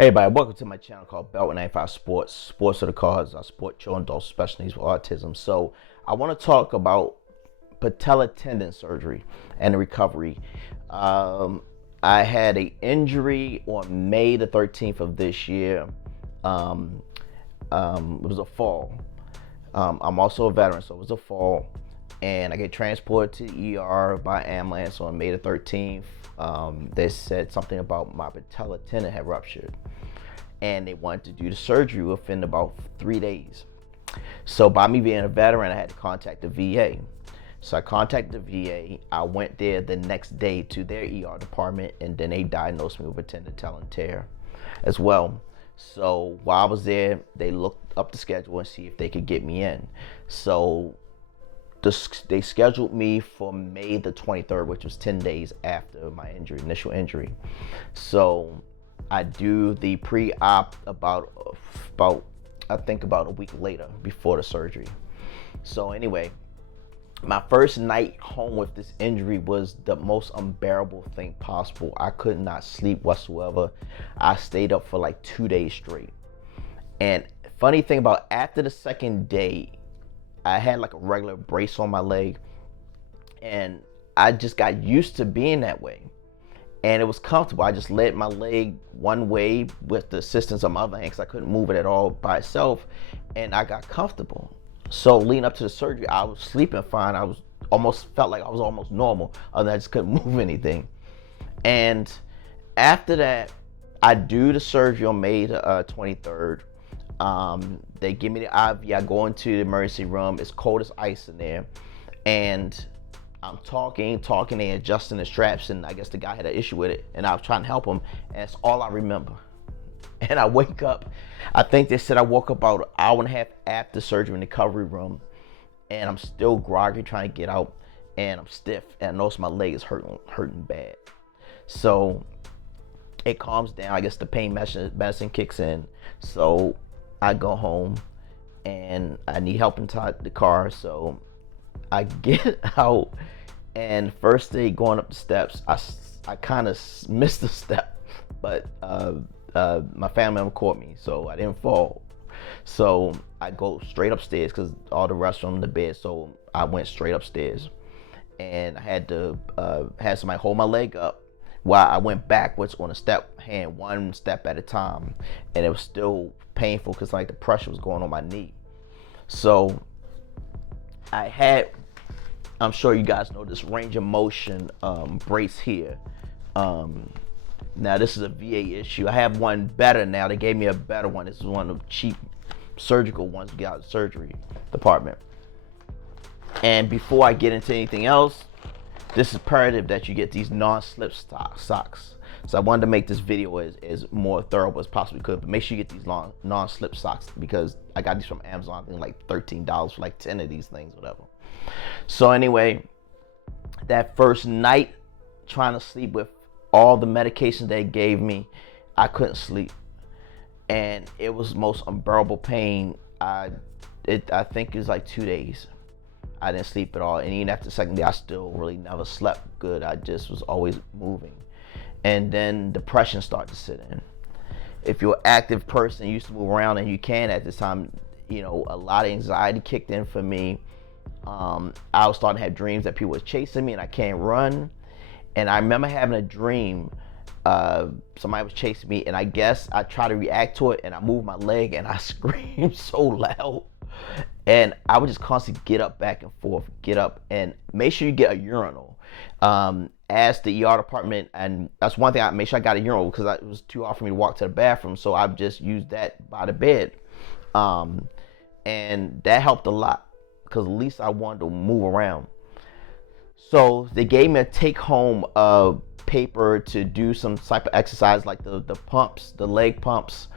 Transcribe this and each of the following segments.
Hey everybody, welcome to my channel called Beltway 95 Sports. Sports are the cause. I support children, adults, special needs with autism. So I want to talk about Patellar tendon surgery and the recovery. I had an injury on May the 13th of this year. It was a fall. I'm also a veteran, so it was a fall. And I get transported to the ER by ambulance on May the 13th. They said something about my patellar tendon had ruptured, and they wanted to do the surgery within about 3 days. So by me being a veteran, I had to contact the VA. So I contacted the VA. I went there the next day to their ER department, and then they diagnosed me with a tendon tear as well. So while I was there, they looked up the schedule and see if they could get me in. So they scheduled me for May the 23rd, which was 10 days after my initial injury. So I do the pre-op about I think about a week later before the surgery. So anyway, my first night home with this injury was the most unbearable thing possible. I could not sleep whatsoever. I stayed up for like 2 days straight. And funny thing about after the second day, I had like a regular brace on my leg, and I just got used to being that way, and it was comfortable. I just led my leg one way with the assistance of my other hand because I couldn't move it at all by itself, and I got comfortable. So leading up to the surgery, I was sleeping fine. I was almost felt like I was almost normal, other than I just couldn't move anything. And after that, I do the surgery on May the 23rd. They give me the IV. I go into the emergency room. It's cold as ice in there, and I'm talking, and adjusting the straps, and I guess the guy had an issue with it, and I was trying to help him, and that's all I remember. And I wake up. I think they said I woke up about an hour and a half after surgery in the recovery room, and I'm still groggy trying to get out, and I'm stiff, and I notice my leg is hurting bad. So it calms down. I guess the pain medicine kicks in. So I go home, and I need help inside the car. So I get out, and first day going up the steps, I kind of missed the step, but my family member caught me, so I didn't fall. So I go straight upstairs because all the rest were on the bed. So I went straight upstairs, and I had to have somebody hold my leg up while I went backwards on a step, hand one step at a time, and it was still painful because like the pressure was going on my knee. So I'm sure you guys know this range of motion brace here. Now this is a VA issue. I have one better now. They gave me a better one. This is one of the cheap surgical ones we got out of the surgery department. And before I get into anything else, this is imperative that you get these non-slip socks. So I wanted to make this video as more thorough as possibly could, but make sure you get these long non-slip socks because I got these from Amazon. I think like $13 for like 10 of these things, whatever. So anyway, that first night trying to sleep with all the medications they gave me, I couldn't sleep, and it was the most unbearable pain. I think it was like 2 days. I didn't sleep at all, and even after the second day, I still really never slept good. I just was always moving, and then depression started to sit in. If you're an active person, you used to move around, and you can at this time, you know, a lot of anxiety kicked in for me. I was starting to have dreams that people were chasing me, and I can't run. And I remember having a dream, somebody was chasing me, and I guess I tried to react to it, and I moved my leg, and I screamed so loud. And I would just constantly get up, back and forth, get up, and make sure you get a urinal. Ask the ER department, and that's one thing, I make sure I got a urinal because it was too hard for me to walk to the bathroom, so I just used that by the bed. And that helped a lot because at least I wanted to move around. So they gave me a take-home paper to do some type of exercise like the pumps, the leg pumps.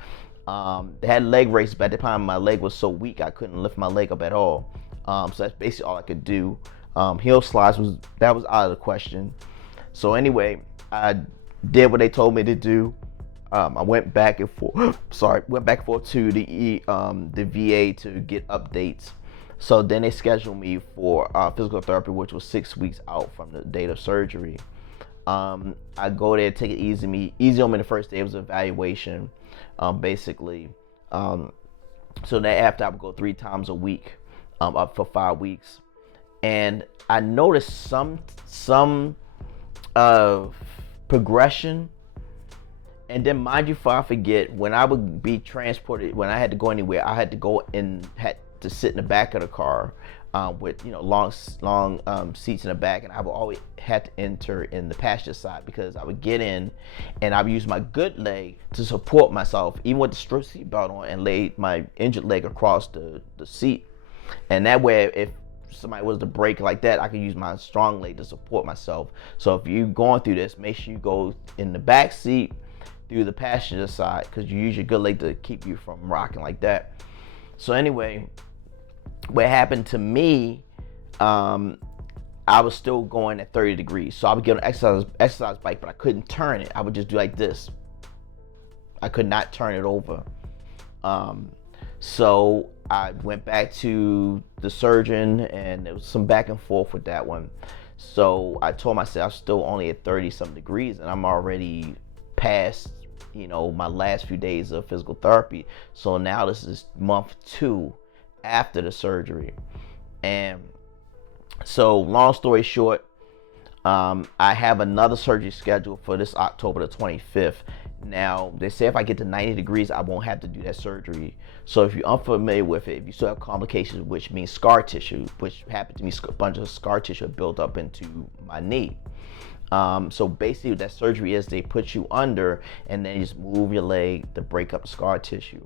They had leg raises, but at the time my leg was so weak I couldn't lift my leg up at all. So that's basically all I could do. Heel slides was out of the question. So anyway, I did what they told me to do. I went back and forth. Went back and forth to the VA to get updates. So then they scheduled me for physical therapy, which was 6 weeks out from the date of surgery. I go there, take it easy on me the first day. It was an evaluation, basically. So that after I would go 3 times a week, up for 5 weeks, and I noticed some progression. And then, mind you, before I forget, when I would be transported, when I had to go anywhere, I had to go and had to sit in the back of the car, with long seats in the back, and I would always had to enter in the passenger side, because I would get in and I would use my good leg to support myself, even with the strip seat belt on, and lay my injured leg across the seat. And that way, if somebody was to break like that, I could use my strong leg to support myself. So if you're going through this, make sure you go in the back seat through the passenger side, because you use your good leg to keep you from rocking like that. So anyway, what happened to me, I was still going at 30 degrees. So I would get on an exercise bike, but I couldn't turn it. I would just do like this. I could not turn it over. So I went back to the surgeon, and there was some back and forth with that one. So I told myself I'm still only at 30 some degrees, and I'm already past, my last few days of physical therapy. So now this is month 2 after the surgery. And so long story short, I have another surgery scheduled for this October the 25th. Now, they say if I get to 90 degrees, I won't have to do that surgery. So if you're unfamiliar with it, if you still have complications, which means scar tissue, which happened to me, a bunch of scar tissue built up into my knee. So basically what that surgery is, they put you under and then you just move your leg to break up the scar tissue.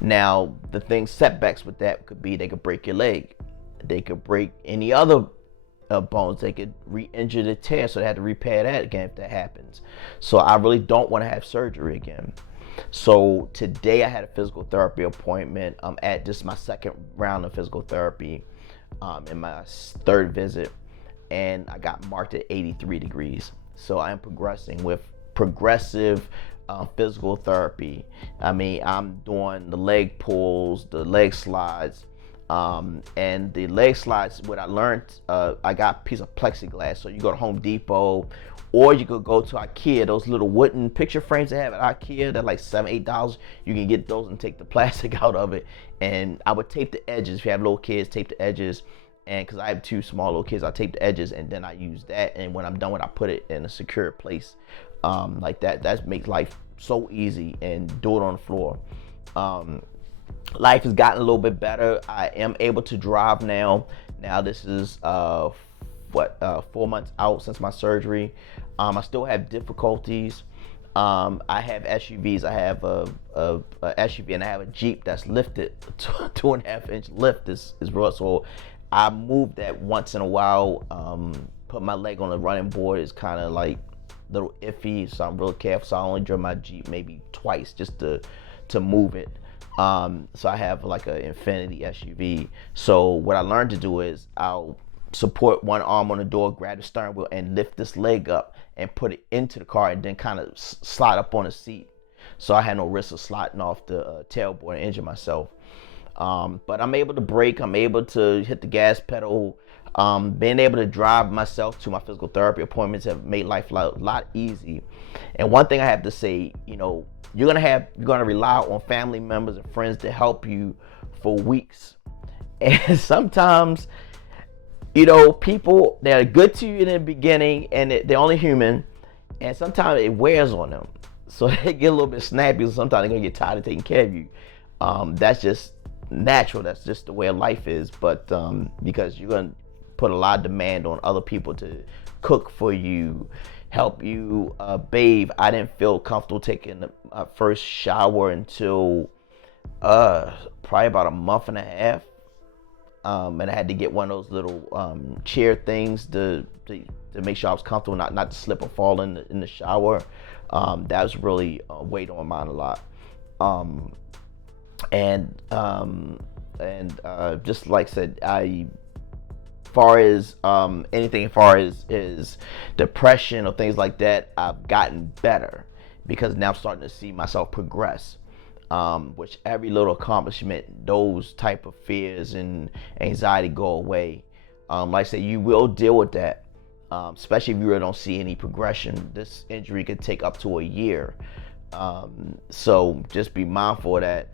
Now, the setbacks with that could be they could break your leg. They could break any other bones. They could re-injure the tear, so they had to repair that again if that happens. So I really don't want to have surgery again. So today I had a physical therapy appointment. I'm at just my second round of physical therapy, in my third visit, and I got marked at 83 degrees. So I am progressing with progressive physical therapy. I mean, I'm doing the leg pulls, the leg slides, and the leg slides. What I learned, I got a piece of plexiglass. So you go to Home Depot, or you could go to IKEA. Those little wooden picture frames they have at IKEA, they're like $7-8. You can get those and take the plastic out of it. And I would tape the edges. If you have little kids, tape the edges. And because I have 2 small little kids, I tape the edges, and then I use that. And when I'm done with it, I put it in a secure place, like that. That makes life so easy, and do it on the floor. Life has gotten a little bit better. I am able to drive now. Now this is 4 months out since my surgery. I still have difficulties. I have SUVs. I have a SUV, and I have a Jeep that's lifted. 2.5-inch lift is real. So I move that once in a while. Put my leg on the running board is kind of like a little iffy, so I'm real careful. So I only drive my Jeep maybe twice just to move it. So I have like an Infinity SUV. So what I learned to do is I'll support one arm on the door, grab the steering wheel, and lift this leg up and put it into the car, and then kind of slide up on the seat. So I had no risk of sliding off the tailboard and injure myself. But I'm able to brake. I'm able to hit the gas pedal. Being able to drive myself to my physical therapy appointments have made life a lot easy. And one thing I have to say, you're gonna rely on family members and friends to help you for weeks. And sometimes, people, they're good to you in the beginning, and they're only human, and sometimes it wears on them. So they get a little bit snappy, and sometimes they're gonna get tired of taking care of you. That's just natural. That's just the way of life is. But because you're gonna put a lot of demand on other people to cook for you, help you bathe. I didn't feel comfortable taking the first shower until probably about a month and a half. And I had to get one of those little chair things to make sure I was comfortable, not to slip or fall in the shower. That was really weighed on mine a lot. And just like I said, anything as far as depression or things like that, I've gotten better, because now I'm starting to see myself progress. Which every little accomplishment, those type of fears and anxiety go away. Like I say, you will deal with that. especially if you really don't see any progression. This injury could take up to a year. So just be mindful of that.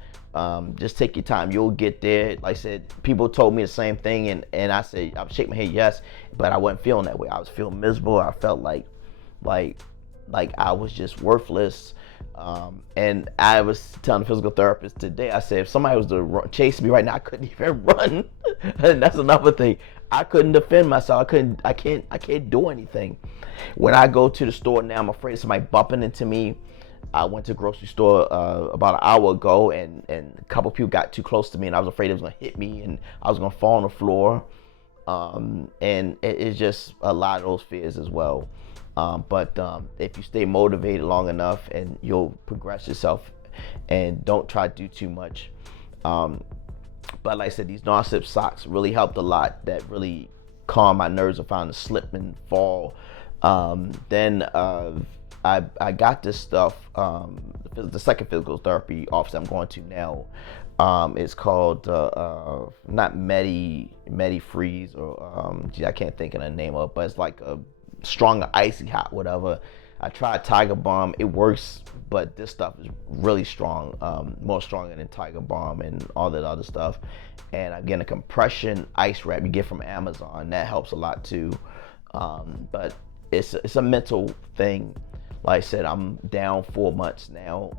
Just take your time. You'll get there. Like I said, people told me the same thing, and I said, I was shaking my head yes, but I wasn't feeling that way. I was feeling miserable. I felt like I was just worthless. And I was telling the physical therapist today, I said, if somebody was to chase me right now, I couldn't even run. And that's another thing. I couldn't defend myself. I can't do anything. When I go to the store now, I'm afraid of somebody bumping into me. I went to the grocery store about an hour ago, and a couple people got too close to me, and I was afraid it was gonna hit me, and I was gonna fall on the floor. And it's just a lot of those fears as well. But if you stay motivated long enough, and you'll progress yourself, and don't try to do too much. But like I said, these non-slip socks really helped a lot. That really calmed my nerves if I found to slip and fall. Then I got this stuff. The second physical therapy office I'm going to now. It's called not Medi Freeze, or I can't think of the name of it, but it's like a stronger icy hot, whatever. I tried Tiger Balm. It works, but this stuff is really strong, more stronger than Tiger Balm and all that other stuff. And I'm getting a compression ice wrap you get from Amazon. That helps a lot too. But it's a mental thing. Like I said, I'm down 4 months now.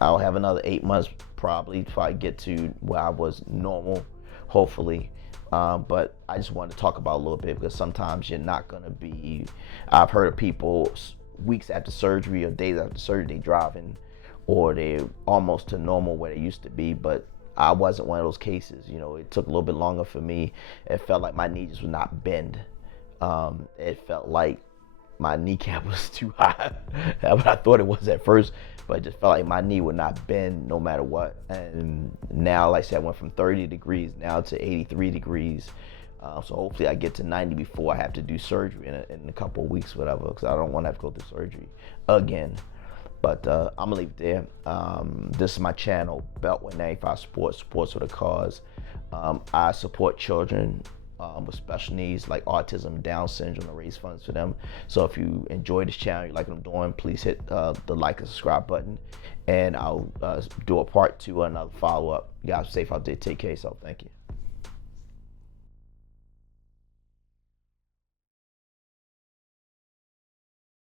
I'll have another 8 months probably before I get to where I was normal, hopefully. But I just wanted to talk about a little bit, because sometimes you're not gonna be. I've heard of people weeks after surgery or days after surgery, they driving, or they're almost to normal where they used to be. But I wasn't one of those cases. It took a little bit longer for me. It felt like my knee just would not bend. It felt like my kneecap was too high. That's what I thought it was at first, but it just felt like my knee would not bend no matter what. And now, like I said, I went from 30 degrees now to 83 degrees. So hopefully I get to 90 before I have to do surgery in a couple of weeks, whatever, because I don't want to have to go through surgery again. But I'm gonna leave it there. This is my channel, Beltway 95 Sports with a Cause. I support children with special needs like autism, Down syndrome, and raise funds for them. So if you enjoy this channel, you like what I'm doing, please hit the like and subscribe button, and I'll do a part 2 or another follow-up. You guys are safe out there. Take care of yourself. Thank you.